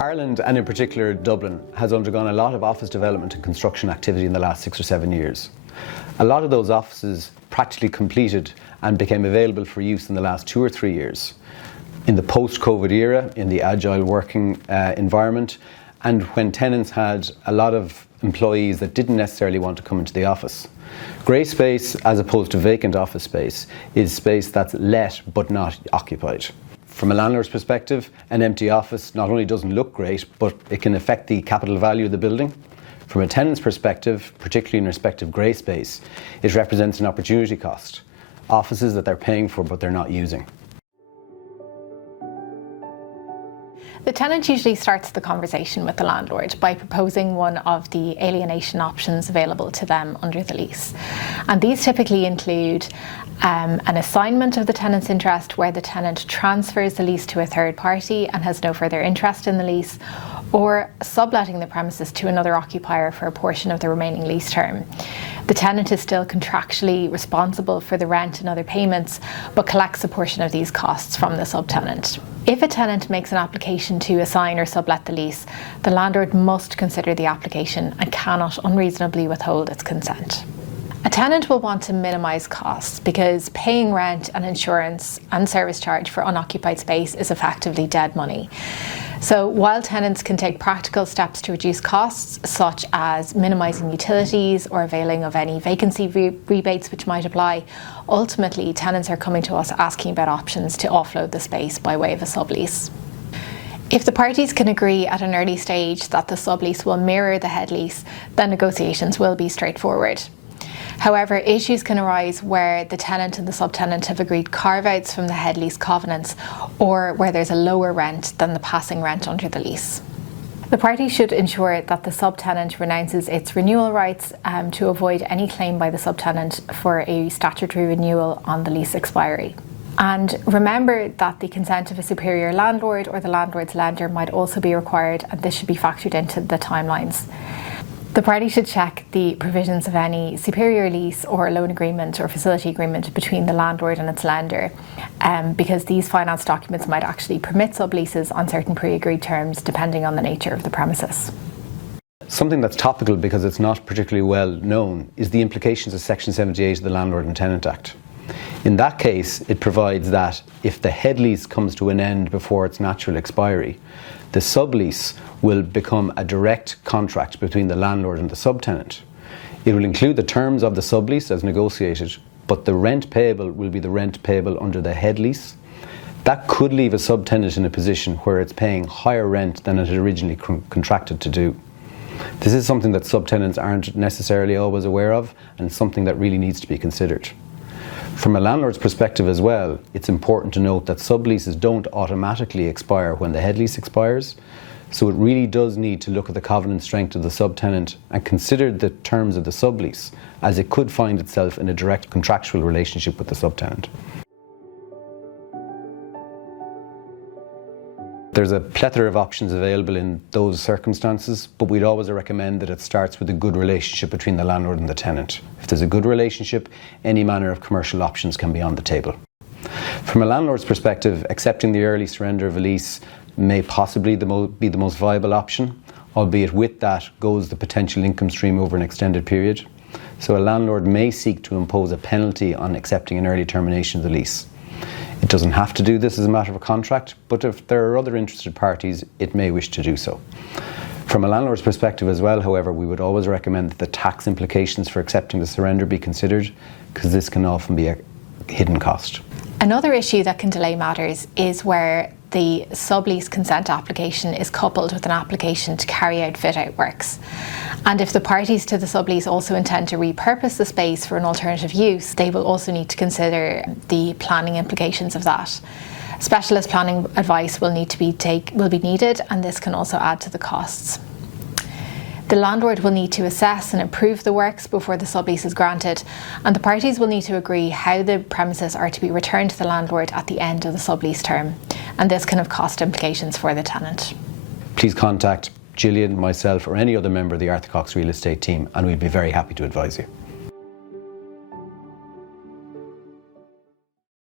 Ireland, and in particular Dublin, has undergone a lot of office development and construction activity in the last 6 or 7 years. A lot of those offices practically completed and became available for use in the last 2 or 3 years. In the post-COVID era, in the agile working environment, and when tenants had a lot of employees that didn't necessarily want to come into the office. Grey space, as opposed to vacant office space, is space that's let but not occupied. From a landlord's perspective, an empty office not only doesn't look great, but it can affect the capital value of the building. From a tenant's perspective, particularly in respect of grey space, it represents an opportunity cost. Offices that they're paying for but they're not using. The tenant usually starts the conversation with the landlord by proposing one of the alienation options available to them under the lease. And these typically include an assignment of the tenant's interest, where the tenant transfers the lease to a third party and has no further interest in the lease, or subletting the premises to another occupier for a portion of the remaining lease term. The tenant is still contractually responsible for the rent and other payments, but collects a portion of these costs from the subtenant. If a tenant makes an application to assign or sublet the lease, the landlord must consider the application and cannot unreasonably withhold its consent. A tenant will want to minimise costs because paying rent and insurance and service charge for unoccupied space is effectively dead money. So while tenants can take practical steps to reduce costs, such as minimising utilities or availing of any vacancy rebates which might apply, ultimately tenants are coming to us asking about options to offload the space by way of a sublease. If the parties can agree at an early stage that the sublease will mirror the head lease, then negotiations will be straightforward. However, issues can arise where the tenant and the subtenant have agreed carve-outs from the head lease covenants, or where there's a lower rent than the passing rent under the lease. The parties should ensure that the subtenant renounces its renewal rights to avoid any claim by the subtenant for a statutory renewal on the lease expiry. And remember that the consent of a superior landlord or the landlord's lender might also be required, and this should be factored into the timelines. The party should check the provisions of any superior lease or loan agreement or facility agreement between the landlord and its lender, because these finance documents might actually permit subleases on certain pre-agreed terms depending on the nature of the premises. Something that's topical because it's not particularly well known is the implications of Section 78 of the Landlord and Tenant Act. In that case, it provides that if the head lease comes to an end before its natural expiry, the sublease will become a direct contract between the landlord and the subtenant. It will include the terms of the sublease as negotiated, but the rent payable will be the rent payable under the head lease. That could leave a subtenant in a position where it's paying higher rent than it had originally contracted to do. This is something that subtenants aren't necessarily always aware of, and something that really needs to be considered. From a landlord's perspective as well, it's important to note that subleases don't automatically expire when the head lease expires, so it really does need to look at the covenant strength of the subtenant and consider the terms of the sublease, as it could find itself in a direct contractual relationship with the subtenant. There's a plethora of options available in those circumstances, but we'd always recommend that it starts with a good relationship between the landlord and the tenant. If there's a good relationship, any manner of commercial options can be on the table. From a landlord's perspective, accepting the early surrender of a lease may possibly be the most viable option, albeit with that goes the potential income stream over an extended period. So a landlord may seek to impose a penalty on accepting an early termination of the lease. It doesn't have to do this as a matter of contract, but if there are other interested parties, it may wish to do so. From a landlord's perspective as well, however, we would always recommend that the tax implications for accepting the surrender be considered, because this can often be a hidden cost. Another issue that can delay matters is where the sublease consent application is coupled with an application to carry out fit-out works. And if the parties to the sublease also intend to repurpose the space for an alternative use, they will also need to consider the planning implications of that. Specialist planning advice will be needed, and this can also add to the costs. The landlord will need to assess and approve the works before the sublease is granted, and the parties will need to agree how the premises are to be returned to the landlord at the end of the sublease term, and this can have cost implications for the tenant. Please contact Gillian, myself, or any other member of the Arthur Cox Real Estate team, and we'd be very happy to advise you.